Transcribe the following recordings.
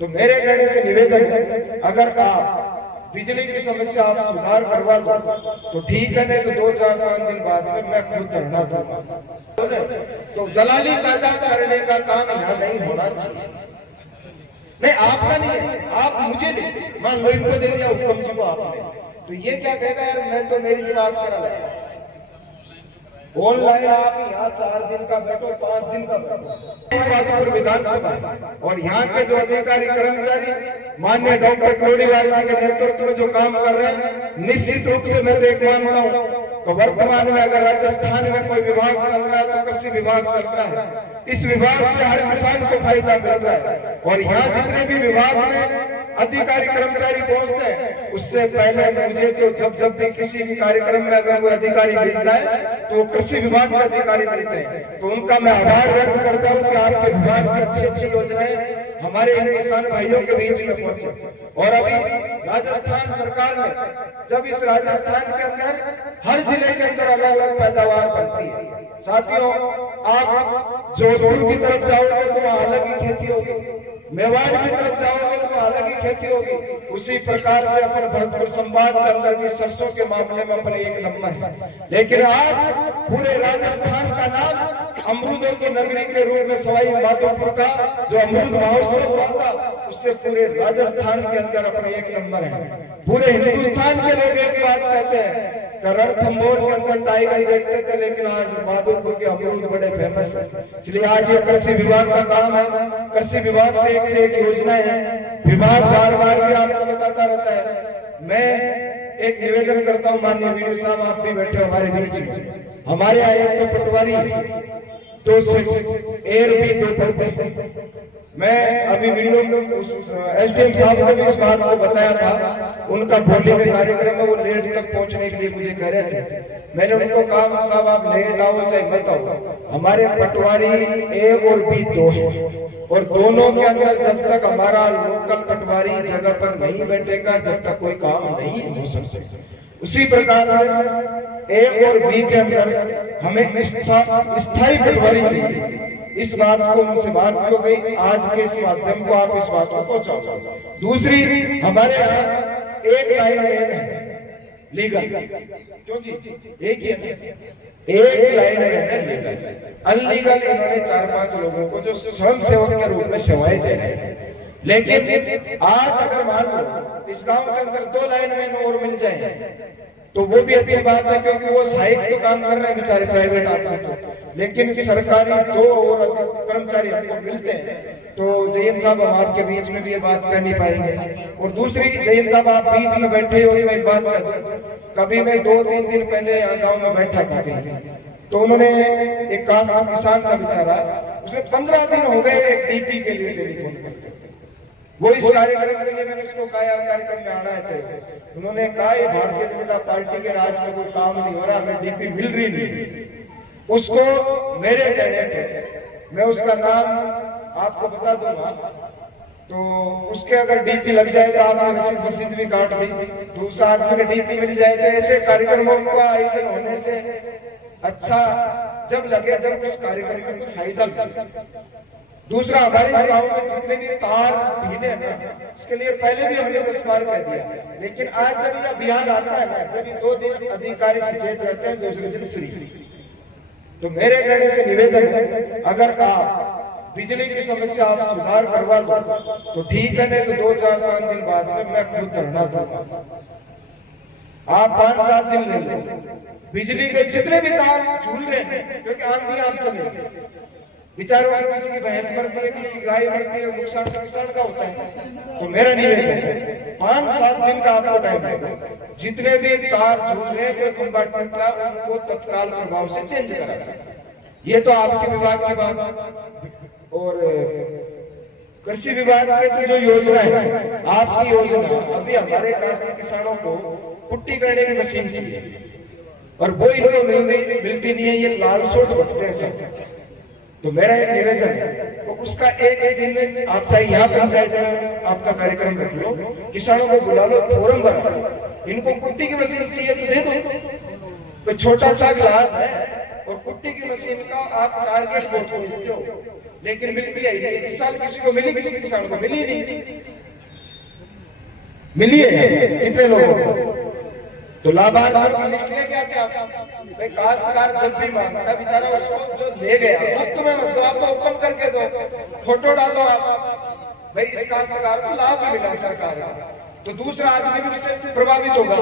तो मेरे कहने से निवेदन है, अगर आप बिजली की समस्या आप सुधार करवा दो तो ठीक है, नहीं तो 2-4-5 दिन बाद में मैं खुद धरना दूंगा। तो दलाली पैदा करने का काम यहाँ नहीं होना चाहिए। नहीं, आपका नहीं है, आप मुझे दे, मान लो इनको दे दिया हुक्म जी को आपने, तो ये क्या कहेगा, यार मैं तो मेरी पास करा लाया। ऑनलाइन आप यहाँ 4 दिन का बैठो, 5 दिन का बैठो, माधोपुर विधानसभा और यहाँ के जो अधिकारी कर्मचारी माननीय डॉक्टर कलोडीवाल जी के नेतृत्व में जो काम कर रहे हैं, निश्चित रूप से मैं तो एक मानता हूँ तो वर्तमान में अगर राजस्थान में कोई विभाग चल रहा है तो कृषि विभाग चल रहा है। इस विभाग से हर किसान को फायदा मिल रहा है और यहाँ जितने भी विभाग में अधिकारी कर्मचारी पहुंचते हैं, उससे पहले मुझे तो जब भी किसी भी कार्यक्रम में अगर कोई अधिकारी मिलता है तो वो कृषि विभाग के अधिकारी मिलते हैं, तो उनका मैं आभार व्यक्त करता हूँ कि आपके विभाग की अच्छी योजनाएं हमारे इन किसान भाइयों के बीच में पहुंचे। और अभी राजस्थान सरकार ने जब इस राजस्थान के अंदर हर जिले के अंदर अलग अलग पैदावार बनती है, साथियों आप जोधपुर की तरफ जाओगे तो वहाँ अलग ही खेती होगी, मेवाड़ की तरफ जाओगे तो अलग ही खेती होगी। उसी प्रकार से अपन भरतपुर संभाग के अंदर भी सरसों के मामले में अपन 1 नंबर है। लेकिन आज पूरे राजस्थान का नाम अमरूदों की नगरी के रूप में सवाई माधोपुर का जो अमरूद महोत्सव हुआ था, उससे पूरे राजस्थान के अंदर अपने 1 नंबर है। पूरे हिंदुस्तान के लोग एक बात कहते हैं, रणथंभौर के अंदर टाइगर देखते थे, लेकिन आज माधोपुर के अमरूद बड़े फेमस है। इसलिए आज ये कृषि विभाग का काम है, कृषि विभाग से एक योजनाएं हैं, विभाग बार बार भी आपको बताता रहता है। मैं एक निवेदन करता हूँ, माननीय वीडियो साहब आप भी बैठे हमारे बीच में, हमारे यहाँ एक तो पटवारी 2 एयर भी 2 पढ़ते हैं। मैं अभी वीडियो एसडीएम साहब को भी इस बात को बताया था, उनका बोली में कार्यक्रम है, वो लेट तक पहुंचने के लिए मुझे कह रहे थे। मैंने उनको कहा साहब आप लेट आओ चाहे मत आओ, हमारे पटवारी ए और बी 2 है और दोनों के अंदर जब तक हमारा लोकल पटवारी जगह पर नहीं बैठेगा जब तक कोई काम नहीं हो सकता। उसी प्रकार से ए और बी के अंदर हमें स्थायी पटवारी चाहिए। इस बात को उनसे बात हो गई, आज के इस माध्यम को आप इस बात को पहुंचाओ। दूसरी, हमारे यहाँ एक लाइनमैन है लीगल, क्यों जी एक ही एक लाइनमैन है लीगल, अनलीगल इन्होंने 4-5 लोगों को जो स्वयं सेवक के रूप में सेवाएं दे रहे हैं। लेकिन आज अगर मान लो इस गांव के अंदर 2 लाइनमैन और मिल जाए तो वो भी अच्छी बात है, क्योंकि वो सहायक तो काम कर रहे हैं बेचारे प्राइवेट आदमी तो, लेकिन सरकारी 2 और कर्मचारी हमको मिलते हैं। तो जयन साहब हम आपके बीच में भी ये बात कर नहीं पाएंगे। और दूसरी, जयन साहब आप बीच में बैठे हो, मैं एक बात कर दूं, कभी मैं 2-3 दिन पहले यहाँ गाँव में बैठा था तो उन्होंने एक किसान था बेचारा, उसने 15 दिन हो गए एक डीपी के लिए टेलीफोन करते, वो इस कार्यक्रम के लिए मैंने उसको कहा कार्यक्रम में आना है, उन्होंने कहा भारतीय जनता पार्टी के राज में कोई काम नहीं हो रहा, हमें डीपी मिल रही नहीं। उसको मेरे कहने पे मैं उसका नाम आपको बता दूंगा, तो उसके अगर डीपी लग जाए तो आपने रसीद भी काट दी, तो उस आदमी को डीपी मिल जाए। तो ऐसे कार्यक्रमों का आयोजन होने से अच्छा जब लगे जब उस कार्यक्रम में कुछ फायदा मिले। दूसरा, हमारे गांव में जितने भी तार भीने हैं उसके लिए पहले भी हमने 10 बार कह दिया, लेकिन आज जब ये अभियान आता है ना, जब 2 दिन अधिकारी सचेत रहते हैं, दूसरे दिन फ्री। तो मेरे कहने से निवेदन है, अगर आप बिजली की समस्या आप सुधार करवा दो तो ठीक है, नहीं तो 2-4-5 दिन बाद में मैं खुद धरना दूंगा। आप 5-7 दिन ले लो, बिजली के जितने भी तार झूल रहे हैं, क्योंकि आंधी आप चले बेचारों की किसी की भैंस मरती है, किसी की गाय मरती है, नुकसान तो किसान का होता है। तो मेरा निवेदन है 5-7 दिन का आपको टाइम है, जितने भी तार झूल रहे हैं कंपार्टमेंट का उनको तत्काल प्रभाव से चेंज करा। ये तो आपके विभाग की बात। और कृषि विभाग के तो जो योजना है, आपकी योजना, अभी हमारे किसानों को पुट्टी करने की मशीन चाहिए और वो इनको मिलती नहीं है, ये लाल सोट भटते हैं सब। तो मेरा एक निवेदन है, तो उसका एक दिन आप चाहे यहाँ पंचायत में आपका कार्यक्रम रख लो, किसानों को बुला लो, फोरम बना लो, इनको पुट्टी की मशीन चाहिए तो दे दो, तो छोटा सा लाभ है। और पुट्टी की मशीन का आप टारगेट बहुत खोजते हो, लेकिन मिलती है नहीं। इस साल किसी को मिली, किसी किसान को मिली नहीं। मिली है कितने लोगों को? तो लाभार्थियों की लिस्ट लेके आते आप। भाई काश्तकार जब भी मांगता बेचारा उसको जो ले गया मुफ्त में मत दो, आप तो ओपन करके दो, फोटो डालो आप, भाई इस काश्तकार को लाभ भी मिला सरकार का, तो दूसरा आदमी भी उससे प्रभावित होगा।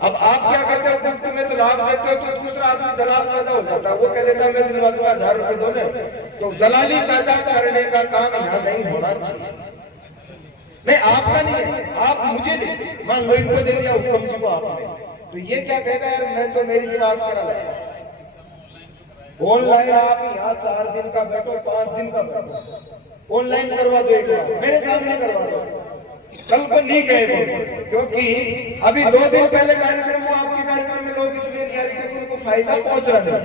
अब आप क्या करते हो, मुफ्त में तो लाभ देते हो, तो दूसरा आदमी दलाल पैदा हो जाता है, वो कह देता है मैं दिलवा दूंगा 1000 रुपए दोगे। तो दलाली पैदा करने का काम यहाँ नहीं होना चाहिए। नहीं आपका नहीं है, आप मुझे दे, मान लो इनको दे दिया हुक्म जी को आपने, तो ये क्या कहेगा यार मैं तो मेरी पास करा लाया। ऑनलाइन आप यहाँ 4 दिन का बैठो, 5 दिन का बैठो, ऑनलाइन करवा दो, एक बार मेरे सामने करवा दो, कल को नहीं गए, क्योंकि अभी 2 दिन पहले कार्यक्रम वो आपके कार्यक्रम में लोग इसलिए नहीं आ रहे क्योंकि उनको फायदा पहुंच रहा नहीं।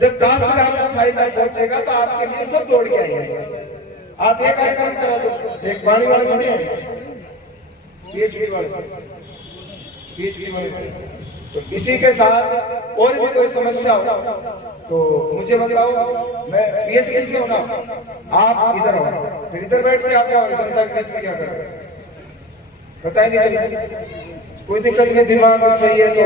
जब काश्तकार को फायदा पहुंचेगा तो आपके लिए सब दौड़ के आएंगे। आप एक कार्यक्रम करा दो, एक पानी वाले जुड़े हैं, पीएचडी वाले, तो इसी के साथ और भी कोई समस्या हो तो मुझे बताओ, मैं पीएचडी से होना, आप इधर आओ, फिर इधर बैठ के आप जनता के बीच में क्या कर रहे हैं पता ही नहीं चला। कोई दिक्कत नहीं, दिमाग सही है तो